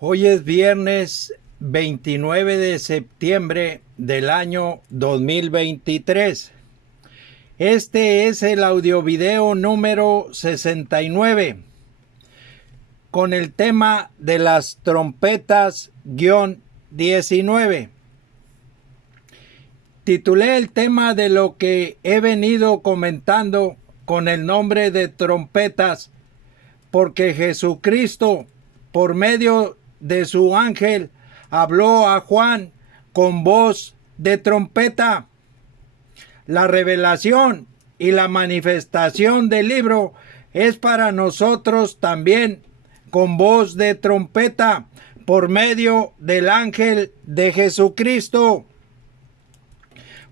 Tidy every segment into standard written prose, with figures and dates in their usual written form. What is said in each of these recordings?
Hoy es viernes 29 de septiembre del año 2023. Este es el audiovideo número 69 con el tema de las trompetas-19. Titulé el tema de lo que he venido comentando con el nombre de trompetas, porque Jesucristo, por medio de su ángel, habló a Juan con voz de trompeta. La revelación y la manifestación del libro es para nosotros también con voz de trompeta por medio del ángel de Jesucristo.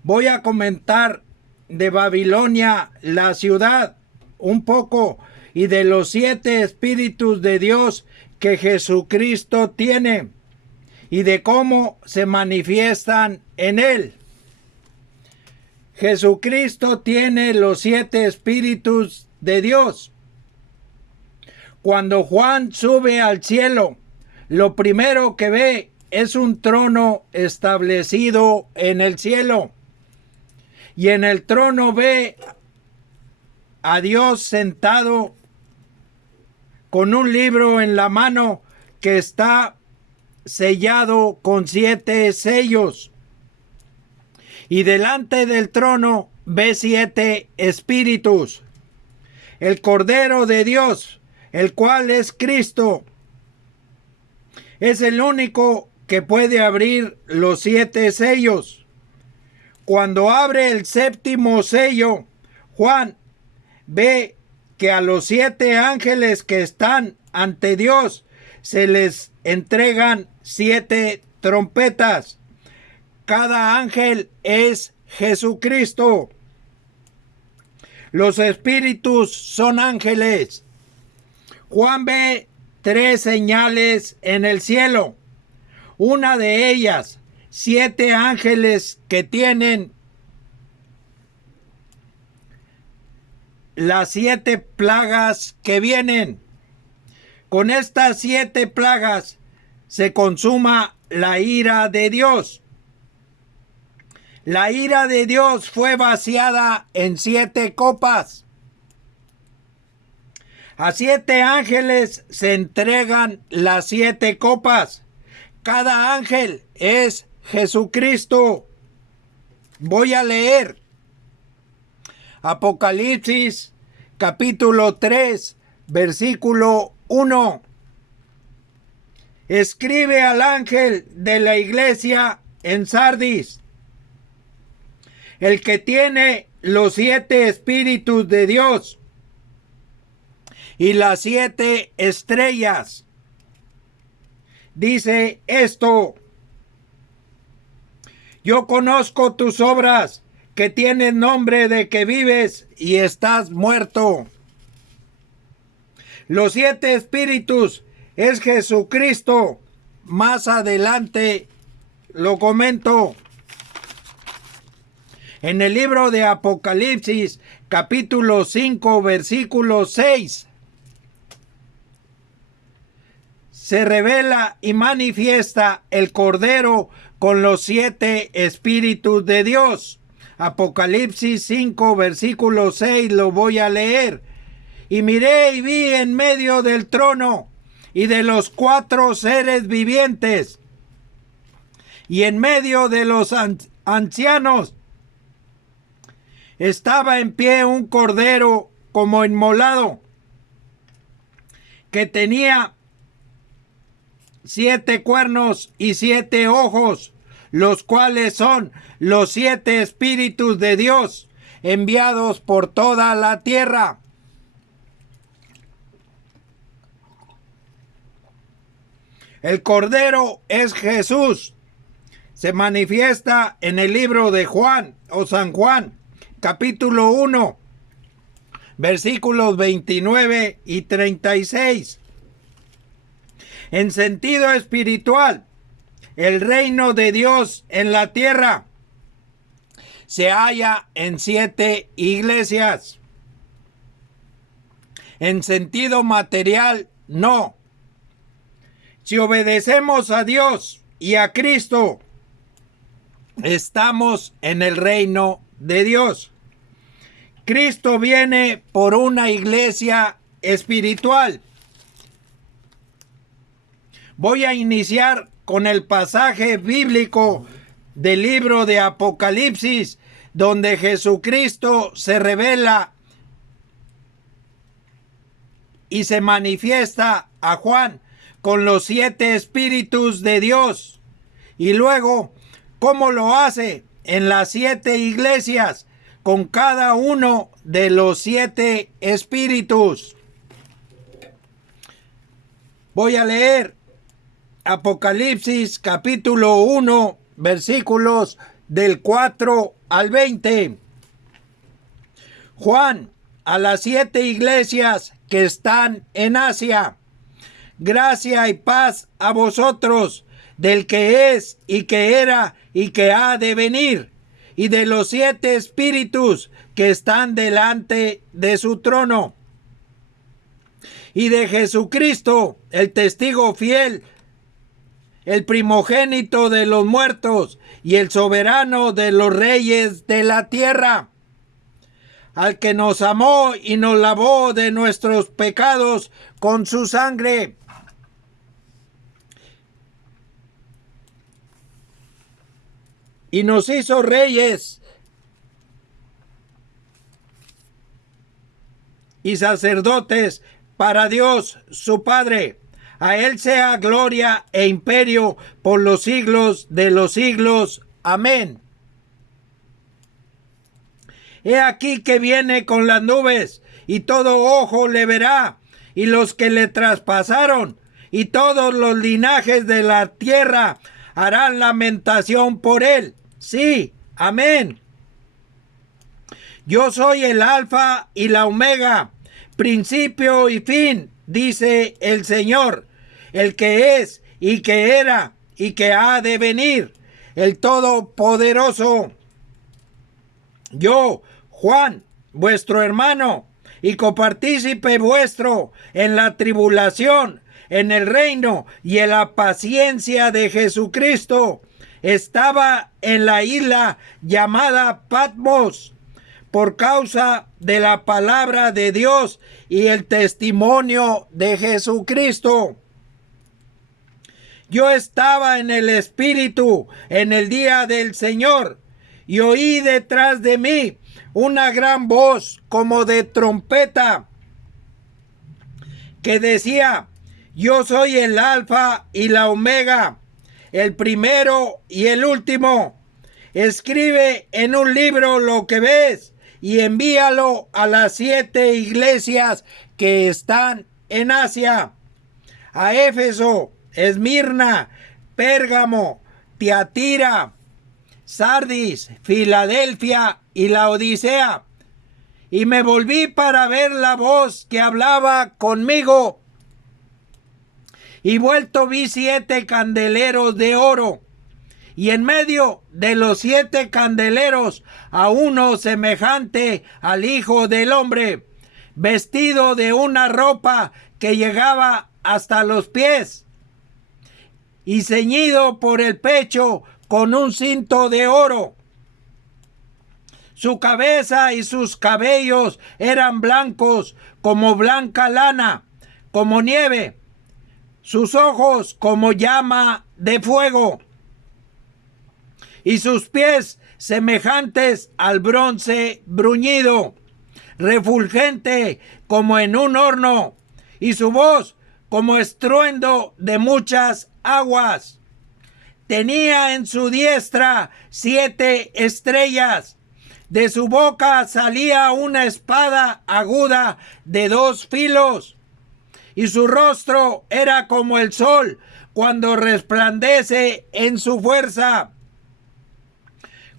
Voy a comentar de Babilonia, la ciudad, un poco, y de los 7 espíritus de Dios que Jesucristo tiene y de cómo se manifiestan en él. Jesucristo tiene los 7 espíritus de Dios. Cuando Juan sube al cielo, lo primero que ve es un trono establecido en el cielo. Y en el trono ve a Dios sentado con un libro en la mano que está sellado con 7 sellos. Y delante del trono ve 7 espíritus. El Cordero de Dios, el cual es Cristo, es el único que puede abrir los 7 sellos. Cuando abre el 7º sello, Juan ve que a los 7 ángeles que están ante Dios se les entregan 7 trompetas. Cada ángel es Jesucristo. Los espíritus son ángeles. Juan ve 3 señales en el cielo. Una de ellas, 7 ángeles que tienen las 7 plagas que vienen. Con estas 7 plagas se consuma la ira de Dios. La ira de Dios fue vaciada en 7 copas. A 7 ángeles se entregan las 7 copas. Cada ángel es Jesucristo. Voy a leer Apocalipsis capítulo 3, versículo 1. Escribe al ángel de la iglesia en Sardis, el que tiene los 7 espíritus de Dios y las 7 estrellas. Dice esto: yo conozco tus obras, que tienes nombre de que vives y estás muerto. Los 7 espíritus es Jesucristo. Más adelante lo comento. En el libro de Apocalipsis, capítulo 5, versículo 6, se revela y manifiesta el Cordero con los 7 espíritus de Dios. Apocalipsis 5, versículo 6, lo voy a leer. Y miré y vi en medio del trono y de los 4 seres vivientes y en medio de los ancianos estaba en pie un cordero como inmolado, que tenía 7 cuernos y 7 ojos, los cuales son los 7 espíritus de Dios enviados por toda la tierra. El Cordero es Jesús. Se manifiesta en el libro de Juan o San Juan, capítulo 1, versículos 29 y 36. En sentido espiritual, el reino de Dios en la tierra se halla en 7 iglesias. En sentido material, no. Si obedecemos a Dios y a Cristo, estamos en el reino de Dios. Cristo viene por una iglesia espiritual. Voy a iniciar con el pasaje bíblico del libro de Apocalipsis, donde Jesucristo se revela y se manifiesta a Juan con los 7 espíritus de Dios. Y luego, ¿cómo lo hace? En las 7 iglesias, con cada uno de los 7 espíritus. Voy a leer Apocalipsis capítulo 1, versículos del 4 al 20. Juan, a las 7 iglesias que están en Asia, gracia y paz a vosotros, del que es y que era y que ha de venir, y de los 7 espíritus que están delante de su trono, y de Jesucristo, el testigo fiel, el primogénito de los muertos y el soberano de los reyes de la tierra, al que nos amó y nos lavó de nuestros pecados con su sangre, y nos hizo reyes y sacerdotes para Dios su Padre. A Él sea gloria e imperio por los siglos de los siglos. Amén. He aquí que viene con las nubes, y todo ojo le verá, y los que le traspasaron, y todos los linajes de la tierra harán lamentación por él. Sí, amén. Yo soy el Alfa y la Omega, principio y fin, dice el Señor, el que es y que era y que ha de venir, el Todopoderoso. Yo, Juan, vuestro hermano y copartícipe vuestro en la tribulación, en el reino y en la paciencia de Jesucristo, estaba en la isla llamada Patmos por causa de la palabra de Dios y el testimonio de Jesucristo. Yo estaba en el Espíritu en el día del Señor y oí detrás de mí una gran voz como de trompeta que decía: yo soy el Alfa y la Omega, el primero y el último. Escribe en un libro lo que ves y envíalo a las 7 iglesias que están en Asia: a Éfeso, Esmirna, Pérgamo, Tiatira, Sardis, Filadelfia y Laodicea. Y me volví para ver la voz que hablaba conmigo. Y vuelto vi 7 candeleros de oro, y en medio de los 7 candeleros a uno semejante al Hijo del Hombre, vestido de una ropa que llegaba hasta los pies, y ceñido por el pecho con un cinto de oro. Su cabeza y sus cabellos eran blancos como blanca lana, como nieve, sus ojos como llama de fuego, y sus pies semejantes al bronce bruñido, refulgente como en un horno, y su voz como estruendo de muchas aguas. Tenía en su diestra 7 estrellas. De su boca salía una espada aguda de 2 filos, y su rostro era como el sol cuando resplandece en su fuerza.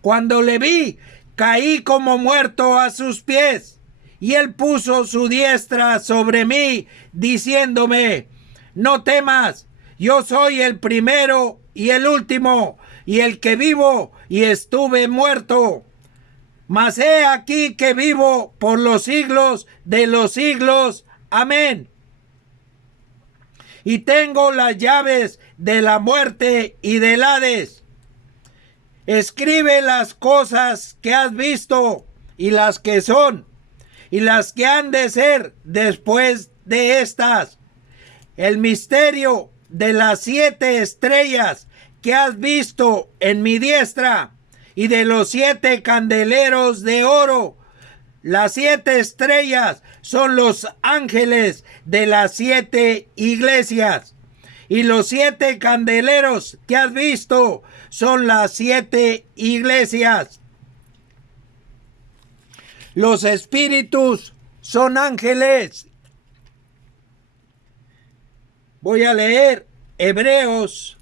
Cuando le vi, caí como muerto a sus pies, y él puso su diestra sobre mí, diciéndome: no temas, yo soy el primero y el último, y el que vivo y estuve muerto. Mas he aquí que vivo por los siglos de los siglos. Amén. y tengo las llaves de la muerte y del Hades. Escribe las cosas que has visto y las que son y las que han de ser después de estas. El misterio de las 7 estrellas que has visto en mi diestra y de los 7 candeleros de oro. Las 7 estrellas son los ángeles de las 7 iglesias. Y los 7 candeleros que has visto son las 7 iglesias. Los espíritus son ángeles. Voy a leer Hebreos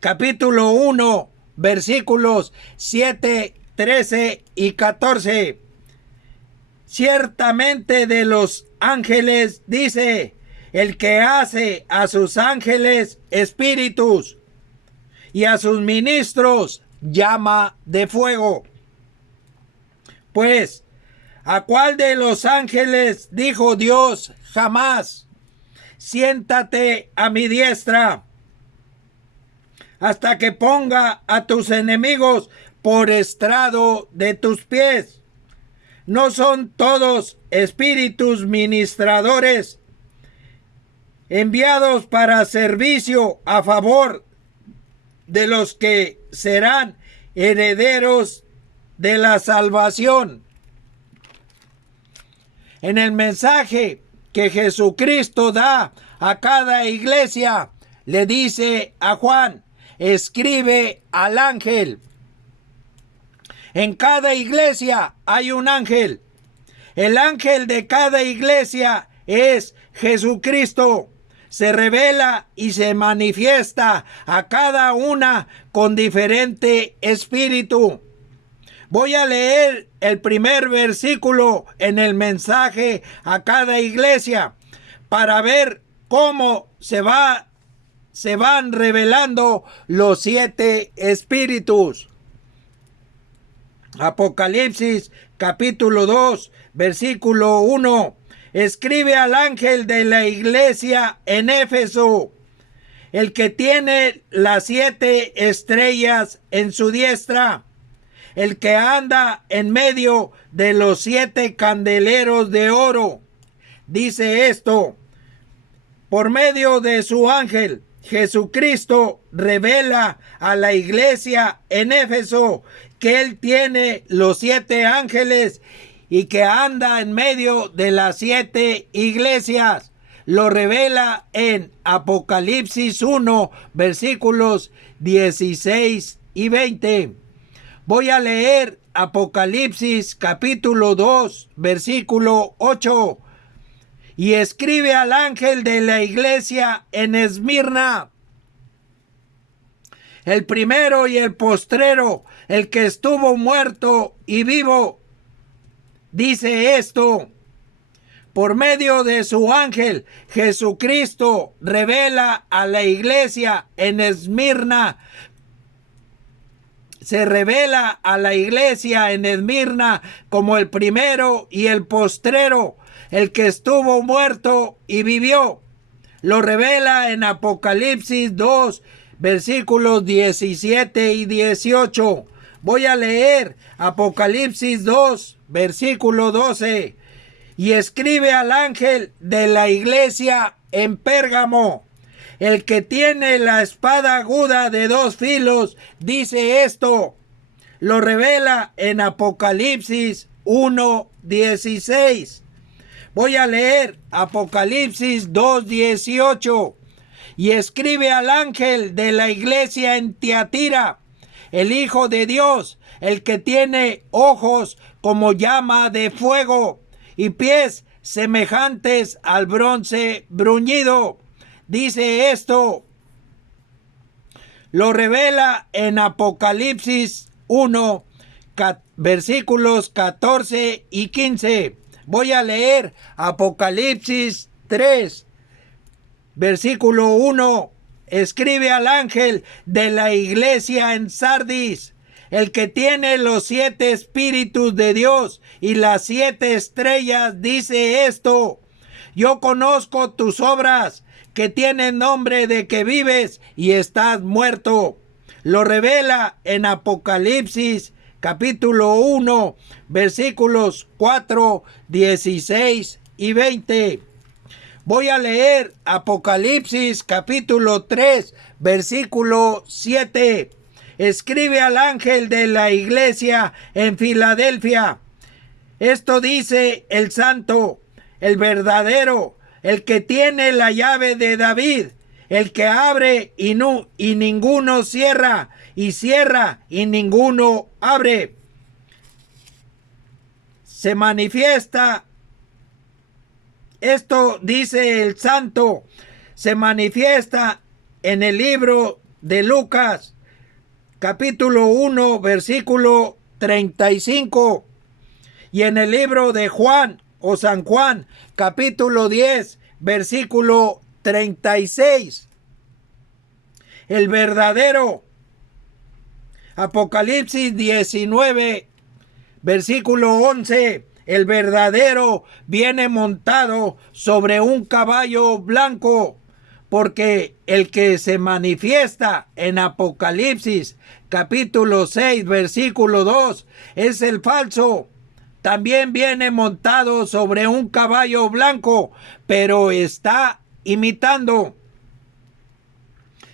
capítulo 1, versículos 7, 13 y 14. Ciertamente de los ángeles dice: el que hace a sus ángeles espíritus y a sus ministros llama de fuego. Pues, ¿a cuál de los ángeles dijo Dios jamás: siéntate a mi diestra, hasta que ponga a tus enemigos por estrado de tus pies? ¿No son todos espíritus ministradores enviados para servicio a favor de los que serán herederos de la salvación? En el mensaje que Jesucristo da a cada iglesia, le dice a Juan: escribe al ángel. En cada iglesia hay un ángel. El ángel de cada iglesia es Jesucristo. Se revela y se manifiesta a cada una con diferente espíritu. Voy a leer el primer versículo en el mensaje a cada iglesia para ver cómo se van revelando los 7 espíritus. Apocalipsis capítulo 2, versículo 1. Escribe al ángel de la iglesia en Éfeso, el que tiene las 7 estrellas en su diestra, el que anda en medio de los 7 candeleros de oro. Dice esto: por medio de su ángel, Jesucristo revela a la iglesia en Éfeso que Él tiene los 7 ángeles y que anda en medio de las 7 iglesias. Lo revela en Apocalipsis 1, versículos 16 y 20. Voy a leer Apocalipsis capítulo 2, versículo 8. Y escribe al ángel de la iglesia en Esmirna, el primero y el postrero, el que estuvo muerto y vivo, dice esto: por medio de su ángel, Jesucristo revela a la iglesia en Esmirna. Se revela a la iglesia en Esmirna como el primero y el postrero, el que estuvo muerto y vivió. Lo revela en Apocalipsis 2, versículos 17 y 18. Voy a leer Apocalipsis 2, versículo 12. Y escribe al ángel de la iglesia en Pérgamo, el que tiene la espada aguda de 2 filos, dice esto. Lo revela en Apocalipsis 1, 16. Voy a leer Apocalipsis 2, 18. Y escribe al ángel de la iglesia en Tiatira, el Hijo de Dios, el que tiene ojos como llama de fuego y pies semejantes al bronce bruñido. Dice esto. Lo revela en Apocalipsis 1, versículos 14 y 15. Voy a leer Apocalipsis 3, versículo 1. Escribe al ángel de la iglesia en Sardis, el que tiene los 7 espíritus de Dios y las 7 estrellas, dice esto. Yo conozco tus obras, que tienen nombre de que vives y estás muerto. Lo revela en Apocalipsis capítulo 1, versículos 4, 16 y 20. Voy a leer Apocalipsis capítulo 3, versículo 7. Escribe al ángel de la iglesia en Filadelfia. Esto dice el santo, el verdadero, el que tiene la llave de David, el que abre y ninguno cierra, y cierra y ninguno abre. Se manifiesta, esto dice el santo, se manifiesta en el libro de Lucas, capítulo 1, versículo 35, y en el libro de Juan o San Juan, capítulo 10, versículo 36. El verdadero. Apocalipsis 19, versículo 11. El verdadero viene montado sobre un caballo blanco, porque el que se manifiesta en Apocalipsis capítulo 6, versículo 2, es el falso. También viene montado sobre un caballo blanco, pero está imitando.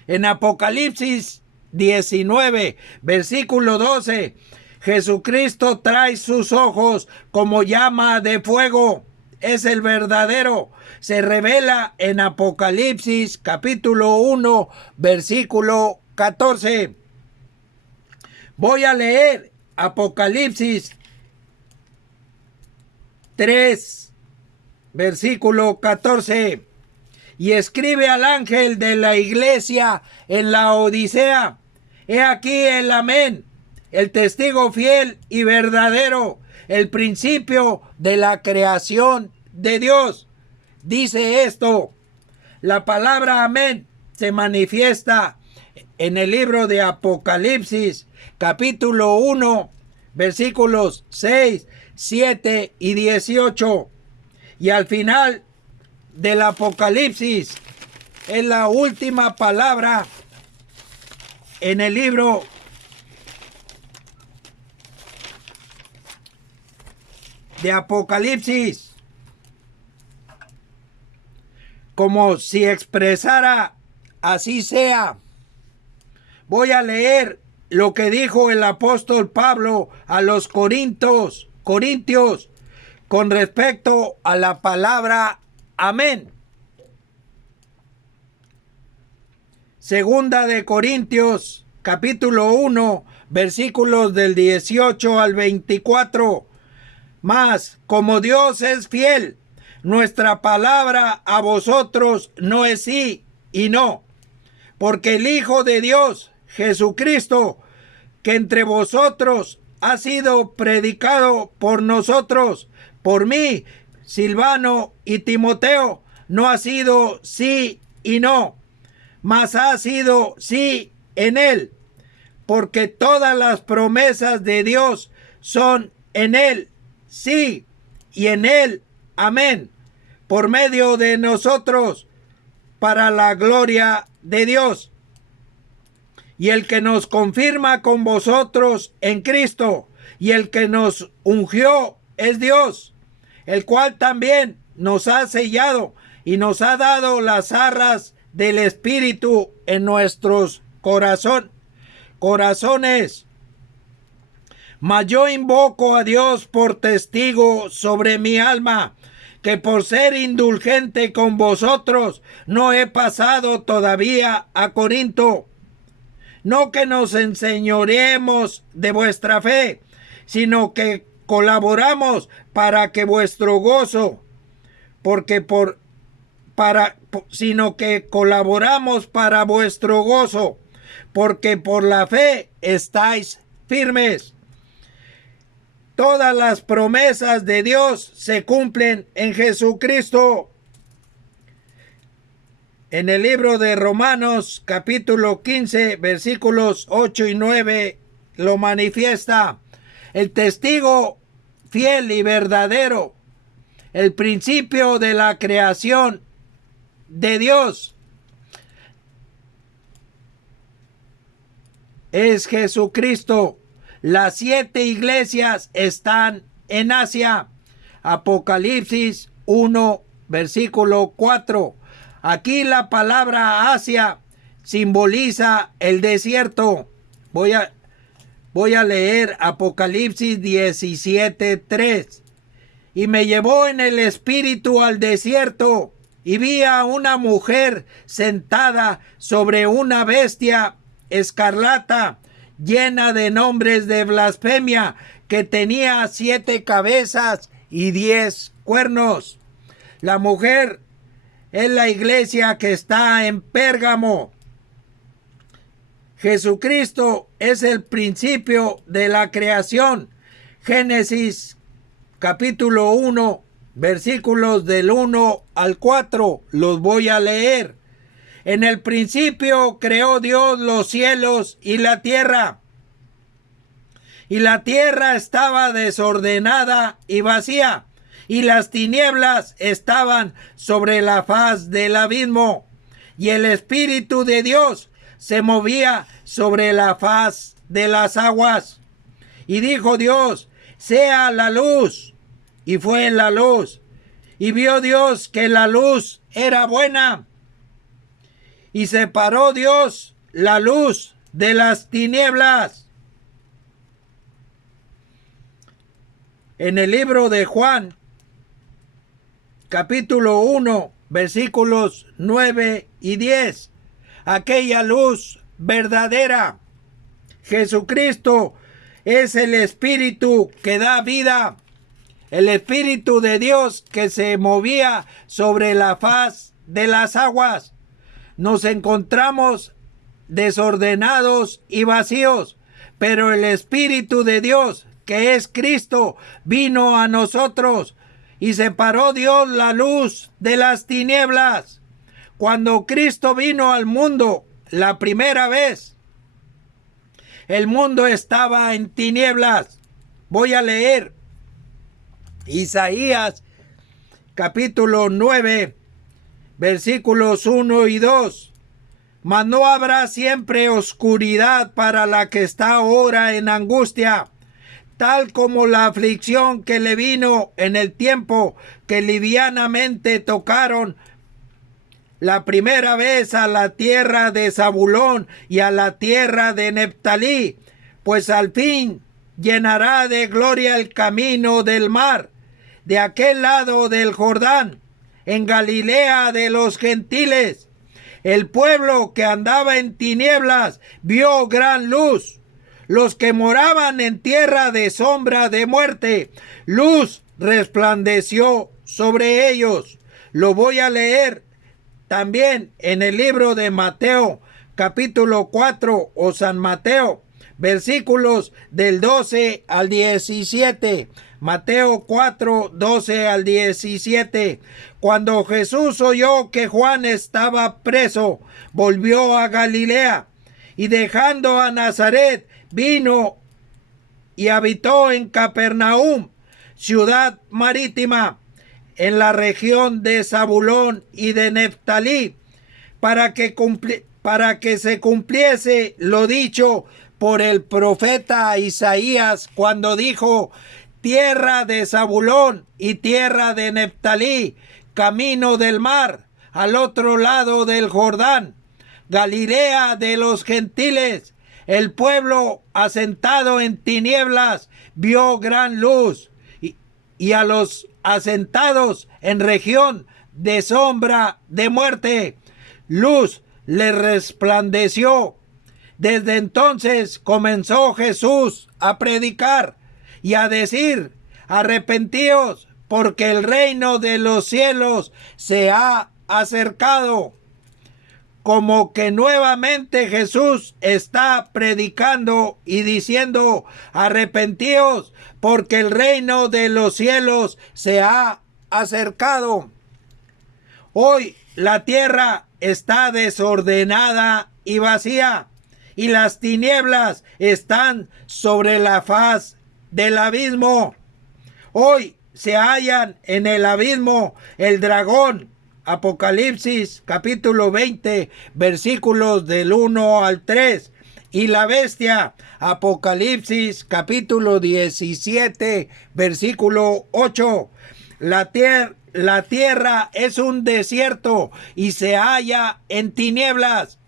En Apocalipsis 19, versículo 12, Jesucristo trae sus ojos como llama de fuego. Es el verdadero. Se revela en Apocalipsis capítulo 1, versículo 14. Voy a leer Apocalipsis 3, versículo 14. Y escribe al ángel de la iglesia en la Odisea: he aquí el amén, el testigo fiel y verdadero, el principio de la creación de Dios. Dice esto: la palabra amén se manifiesta en el libro de Apocalipsis, capítulo 1, versículos 6, 7 y 18. Y al final del Apocalipsis es la última palabra en el libro de Apocalipsis, como si expresara así sea. Voy a leer lo que dijo el apóstol Pablo a los corintios con respecto a la palabra amén. Segunda de Corintios, capítulo 1, versículos del 18 al 24. Mas, como Dios es fiel, nuestra palabra a vosotros no es sí y no, porque el Hijo de Dios, Jesucristo, que entre vosotros ha sido predicado por nosotros, por mí, Silvano y Timoteo, no ha sido sí y no, mas ha sido sí en él, porque todas las promesas de Dios son en él sí y en él amén, por medio de nosotros, para la gloria de Dios. Y el que nos confirma con vosotros en Cristo, y el que nos ungió es Dios, el cual también nos ha sellado y nos ha dado las arras del Espíritu en nuestros corazones. Mas yo invoco a Dios por testigo sobre mi alma, que por ser indulgente con vosotros no he pasado todavía a Corinto. No que nos enseñoreemos de vuestra fe, sino que colaboramos para que vuestro gozo, sino que colaboramos para vuestro gozo, porque por la fe estáis firmes. Todas las promesas de Dios se cumplen en Jesucristo. En el libro de Romanos, capítulo 15, versículos 8 y 9, lo manifiesta. El testigo fiel y verdadero, el principio de la creación de Dios es Jesucristo. Las 7 iglesias están en Asia. Apocalipsis 1, versículo 4. Aquí la palabra Asia simboliza el desierto. Voy a leer Apocalipsis 17, 3. Y me llevó en el espíritu al desierto, y vi a una mujer sentada sobre una bestia escarlata, llena de nombres de blasfemia, que tenía 7 cabezas y 10 cuernos. La mujer es la iglesia que está en Pérgamo. Jesucristo es el principio de la creación. Génesis capítulo 1, versículos del 1 al 4, los voy a leer. En el principio creó Dios los cielos y la tierra. Y la tierra estaba desordenada y vacía, y las tinieblas estaban sobre la faz del abismo, y el Espíritu de Dios se movía sobre la faz de las aguas. Y dijo Dios: sea la luz. Y fue la luz. Y vio Dios que la luz era buena. Y separó Dios la luz de las tinieblas. En el libro de Juan, capítulo 1, versículos 9 y 10. Aquella luz verdadera, Jesucristo, es el Espíritu que da vida. El Espíritu de Dios que se movía sobre la faz de las aguas. Nos encontramos desordenados y vacíos, pero el Espíritu de Dios, que es Cristo, vino a nosotros y separó Dios la luz de las tinieblas. Cuando Cristo vino al mundo la primera vez, el mundo estaba en tinieblas. Voy a leer Isaías capítulo 9, versículos 1 y 2. Mas no habrá siempre oscuridad para la que está ahora en angustia, tal como la aflicción que le vino en el tiempo que livianamente tocaron la primera vez a la tierra de Zabulón y a la tierra de Neftalí, pues al fin llenará de gloria el camino del mar, de aquel lado del Jordán, en Galilea de los gentiles. El pueblo que andaba en tinieblas vio gran luz. Los que moraban en tierra de sombra de muerte, luz resplandeció sobre ellos. Lo voy a leer también en el libro de Mateo, capítulo 4, o San Mateo, versículos del 12 al 17. Mateo 4, 12 al 17. Cuando Jesús oyó que Juan estaba preso, volvió a Galilea, y dejando a Nazaret, vino y habitó en Capernaum, ciudad marítima, en la región de Zabulón y de Neftalí, para que se cumpliese lo dicho por el profeta Isaías, cuando dijo: tierra de Zabulón y tierra de Neftalí, camino del mar, al otro lado del Jordán, Galilea de los gentiles. El pueblo asentado en tinieblas vio gran luz, y a los asentados en región de sombra de muerte, luz le resplandeció. Desde entonces comenzó Jesús a predicar y a decir: arrepentíos, porque el reino de los cielos se ha acercado. Como que nuevamente Jesús está predicando y diciendo: arrepentíos, porque el reino de los cielos se ha acercado. Hoy la tierra está desordenada y vacía, y las tinieblas están sobre la faz del abismo. Hoy se hallan en el abismo el dragón, Apocalipsis capítulo 20, versículos del 1 al 3, y la bestia, Apocalipsis capítulo 17, versículo 8. La tierra es un desierto y se halla en tinieblas.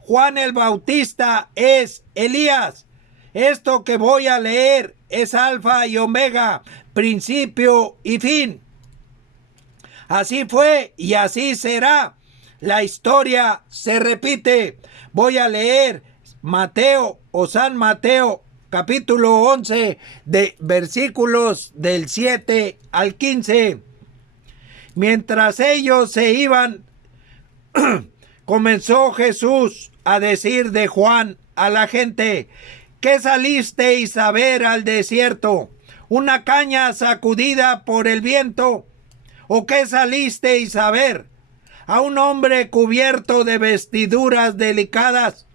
Juan el Bautista es Elías. Esto que voy a leer es Alfa y Omega, principio y fin. Así fue y así será. La historia se repite. Voy a leer Mateo o San Mateo, capítulo 11, de versículos del 7 al 15. Mientras ellos se iban, comenzó Jesús a decir de Juan a la gente: ¿qué salisteis a ver al desierto? ¿Una caña sacudida por el viento? ¿O qué salisteis a ver? ¿A un hombre cubierto de vestiduras delicadas?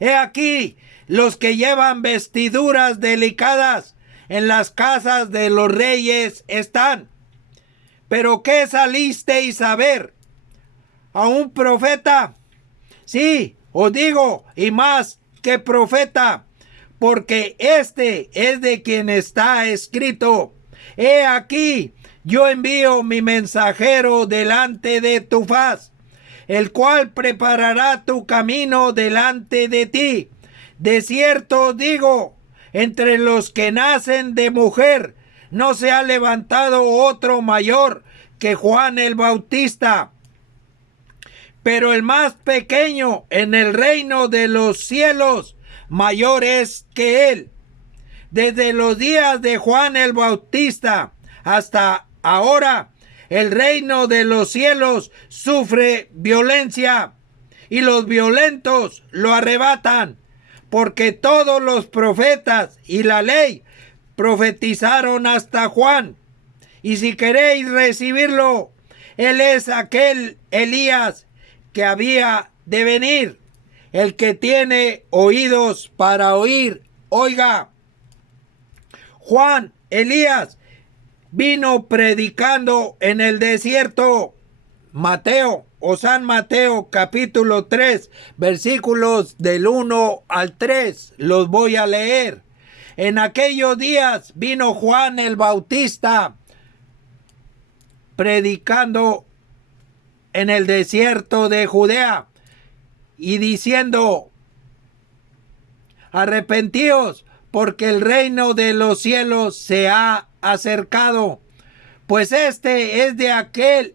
He aquí, los que llevan vestiduras delicadas en las casas de los reyes están. ¿Pero qué salisteis a ver? ¿A un profeta? Sí, os digo, y más que profeta, porque este es de quien está escrito: he aquí, yo envío mi mensajero delante de tu faz, el cual preparará tu camino delante de ti. De cierto digo, entre los que nacen de mujer, no se ha levantado otro mayor que Juan el Bautista. Pero el más pequeño en el reino de los cielos, mayor es que él. Desde los días de Juan el Bautista hasta ahora, el reino de los cielos sufre violencia, y los violentos lo arrebatan, porque todos los profetas y la ley profetizaron hasta Juan. Y si queréis recibirlo, él es aquel Elías que había de venir. El que tiene oídos para oír, oiga. Juan, Elías, vino predicando en el desierto. Mateo o San Mateo capítulo 3, versículos del 1 al 3, los voy a leer. En aquellos días vino Juan el Bautista predicando en el desierto de Judea y diciendo: arrepentíos, porque el reino de los cielos se ha acercado. Pues este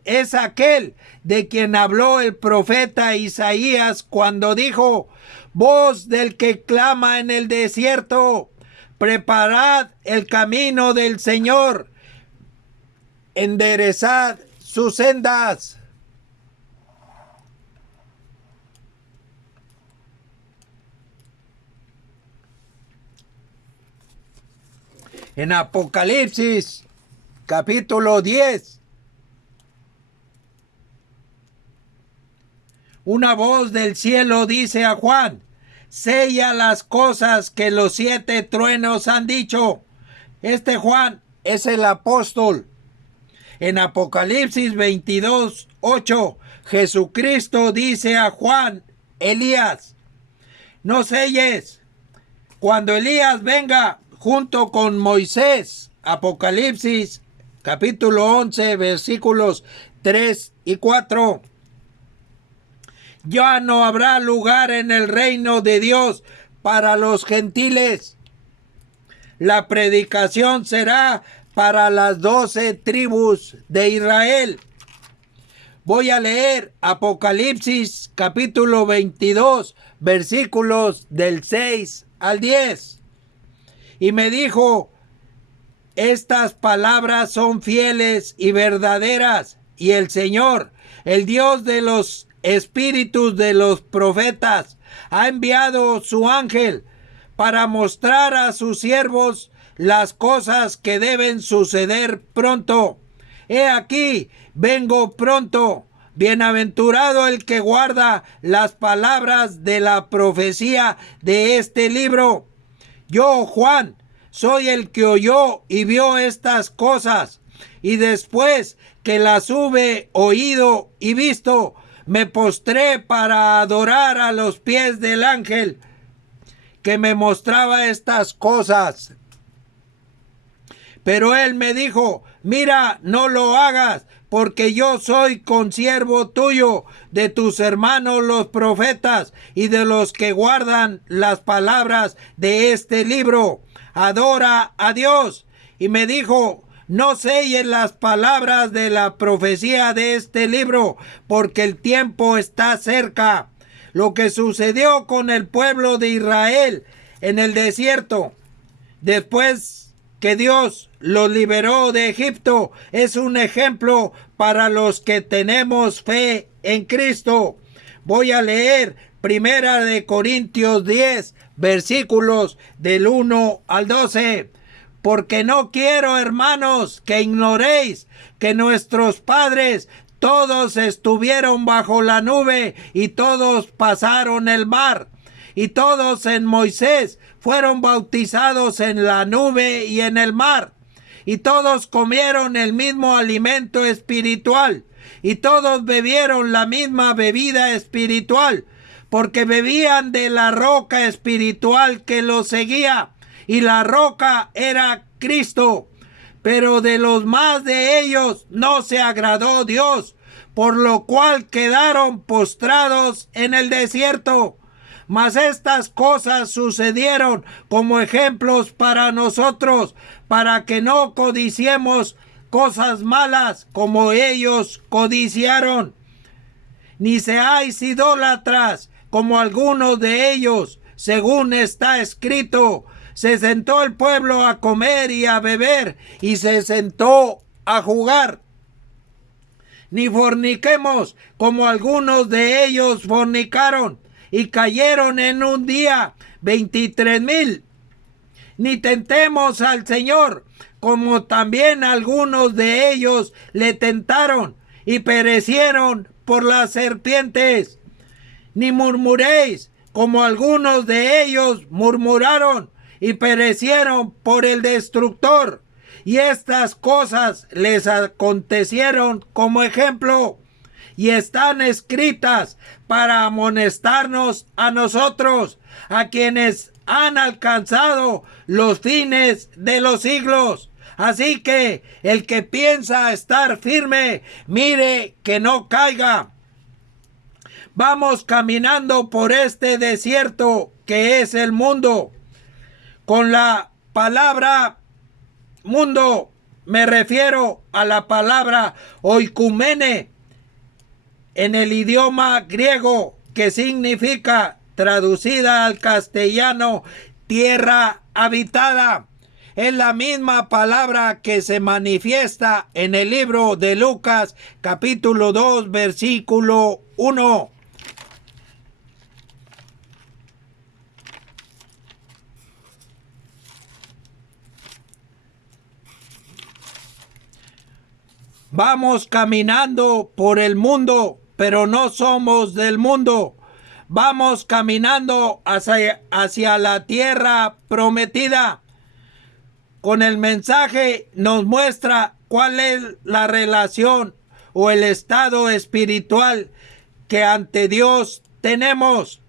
es aquel de quien habló el profeta Isaías cuando dijo: voz del que clama en el desierto, preparad el camino del Señor, enderezad sus sendas. En Apocalipsis capítulo 10, una voz del cielo dice a Juan: sella las cosas que los 7 truenos han dicho. Este Juan es el apóstol. En Apocalipsis 22, 8, Jesucristo dice a Juan, Elías: no selles. Cuando Elías venga junto con Moisés, Apocalipsis capítulo 11, versículos 3 y 4. Ya no habrá lugar en el reino de Dios para los gentiles. La predicación será para las 12 tribus de Israel. Voy a leer Apocalipsis capítulo 22, versículos del 6 al 10. Y me dijo: estas palabras son fieles y verdaderas, y el Señor, el Dios de los espíritus de los profetas, ha enviado su ángel para mostrar a sus siervos las cosas que deben suceder pronto. He aquí, vengo pronto. Bienaventurado el que guarda las palabras de la profecía de este libro. Yo, Juan, soy el que oyó y vio estas cosas, y después que las hube oído y visto, me postré para adorar a los pies del ángel que me mostraba estas cosas. Pero él me dijo: mira, no lo hagas, porque yo soy consiervo tuyo, de tus hermanos los profetas, y de los que guardan las palabras de este libro. Adora a Dios. Y me dijo: no selles las palabras de la profecía de este libro, porque el tiempo está cerca. Lo que sucedió con el pueblo de Israel en el desierto, después que Dios los liberó de Egipto, es un ejemplo para los que tenemos fe en Cristo. Voy a leer 1 Corintios 10, versículos del 1 al 12. Porque no quiero, hermanos, que ignoréis que nuestros padres todos estuvieron bajo la nube y todos pasaron el mar, y todos en Moisés fueron bautizados en la nube y en el mar, y todos comieron el mismo alimento espiritual, y todos bebieron la misma bebida espiritual, porque bebían de la roca espiritual que los seguía, y la roca era Cristo. Pero de los más de ellos no se agradó Dios, por lo cual quedaron postrados en el desierto. Mas estas cosas sucedieron como ejemplos para nosotros, para que no codiciemos cosas malas como ellos codiciaron. Ni seáis idólatras como algunos de ellos, según está escrito: se sentó el pueblo a comer y a beber, y se sentó a jugar. Ni forniquemos como algunos de ellos fornicaron, y cayeron en un día 23,000. Ni tentemos al Señor, como también algunos de ellos le tentaron, y perecieron por las serpientes. Ni murmuréis, como algunos de ellos murmuraron, y perecieron por el destructor. Y estas cosas les acontecieron como ejemplo, y están escritas para amonestarnos a nosotros, a quienes han alcanzado los fines de los siglos. Así que el que piensa estar firme, mire que no caiga. Vamos caminando por este desierto que es el mundo. Con la palabra mundo me refiero a la palabra oikumene en el idioma griego, que significa, traducida al castellano, tierra habitada. Es la misma palabra que se manifiesta en el libro de Lucas, capítulo 2, versículo 1. Vamos caminando por el mundo, pero no somos del mundo. Vamos caminando hacia la tierra prometida. Con el mensaje nos muestra cuál es la relación o el estado espiritual que ante Dios tenemos.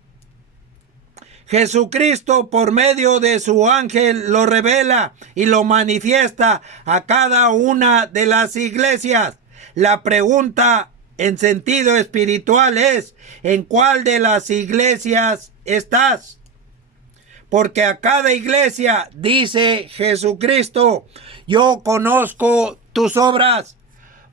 Jesucristo, por medio de su ángel, lo revela y lo manifiesta a cada una de las iglesias. La pregunta en sentido espiritual es: ¿en cuál de las iglesias estás? Porque a cada iglesia dice Jesucristo: yo conozco tus obras.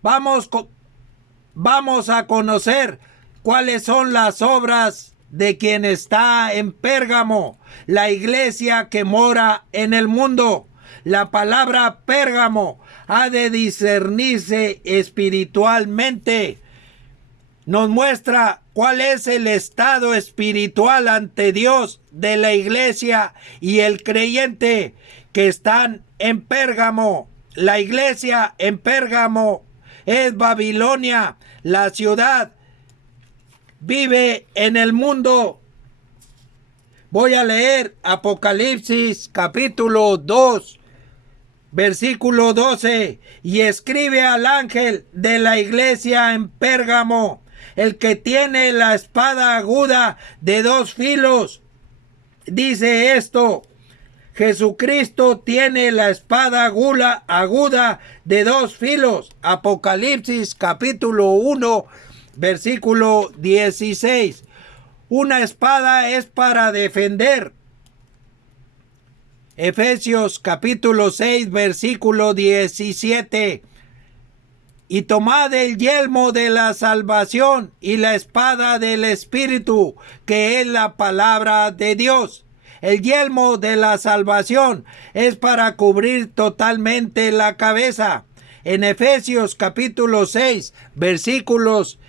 Vamos a conocer cuáles son las obras de quien está en Pérgamo, la iglesia que mora en el mundo. La palabra Pérgamo ha de discernirse espiritualmente. Nos muestra cuál es el estado espiritual ante Dios de la iglesia y el creyente que están en Pérgamo. La iglesia en Pérgamo es Babilonia, la ciudad. Vive en el mundo, Voy a leer Apocalipsis capítulo 2, versículo 12. Y escribe al ángel de la iglesia en Pérgamo, el que tiene la espada aguda de 2 filos. Dice esto: Jesucristo tiene la espada aguda de 2 filos. Apocalipsis capítulo 1, versículo 16. Una espada es para defender. Efesios capítulo 6, versículo 17. Y tomad el yelmo de la salvación y la espada del Espíritu, que es la palabra de Dios. El yelmo de la salvación es para cubrir totalmente la cabeza. En Efesios capítulo 6, versículos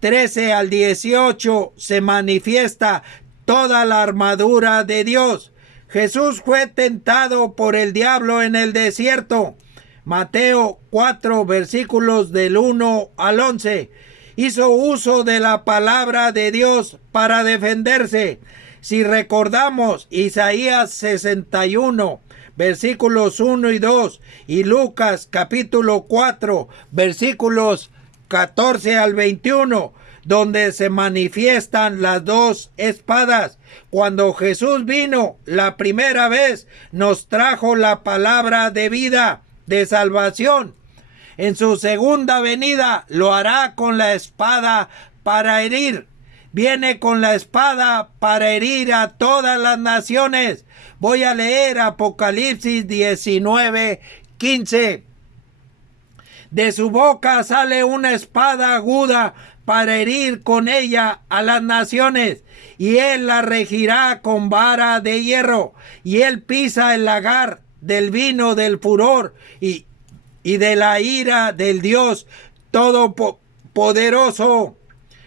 13 al 18 se manifiesta toda la armadura de Dios. Jesús fue tentado por el diablo en el desierto. Mateo 4, versículos del 1 al 11. Hizo uso de la palabra de Dios para defenderse. Si recordamos Isaías 61, versículos 1 y 2, y Lucas capítulo 4, versículos 14 al 21, donde se manifiestan las 2 espadas. Cuando Jesús vino la primera vez, nos trajo la palabra de vida, de salvación. En su segunda venida lo hará con la espada para herir. Viene con la espada para herir a todas las naciones. Voy a leer Apocalipsis 19, 15. De su boca sale una espada aguda para herir con ella a las naciones, y él la regirá con vara de hierro, y él pisa el lagar del vino del furor y de la ira del Dios Todopoderoso.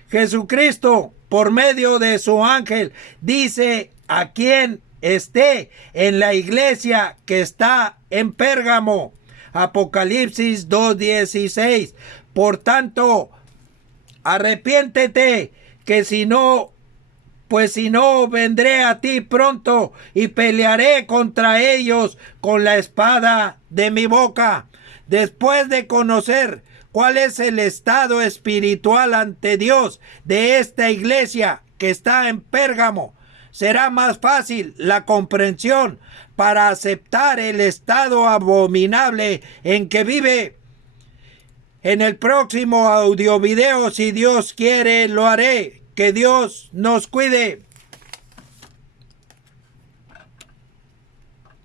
Jesucristo, por medio de su ángel, dice a quien esté en la iglesia que está en Pérgamo. Apocalipsis 2:16. Por tanto, arrepiéntete, que si no, vendré a ti pronto y pelearé contra ellos con la espada de mi boca. Después de conocer cuál es el estado espiritual ante Dios de esta iglesia que está en Pérgamo, será más fácil la comprensión para aceptar el estado abominable en que vive. En el próximo audio video, si Dios quiere, lo haré. Que Dios nos cuide.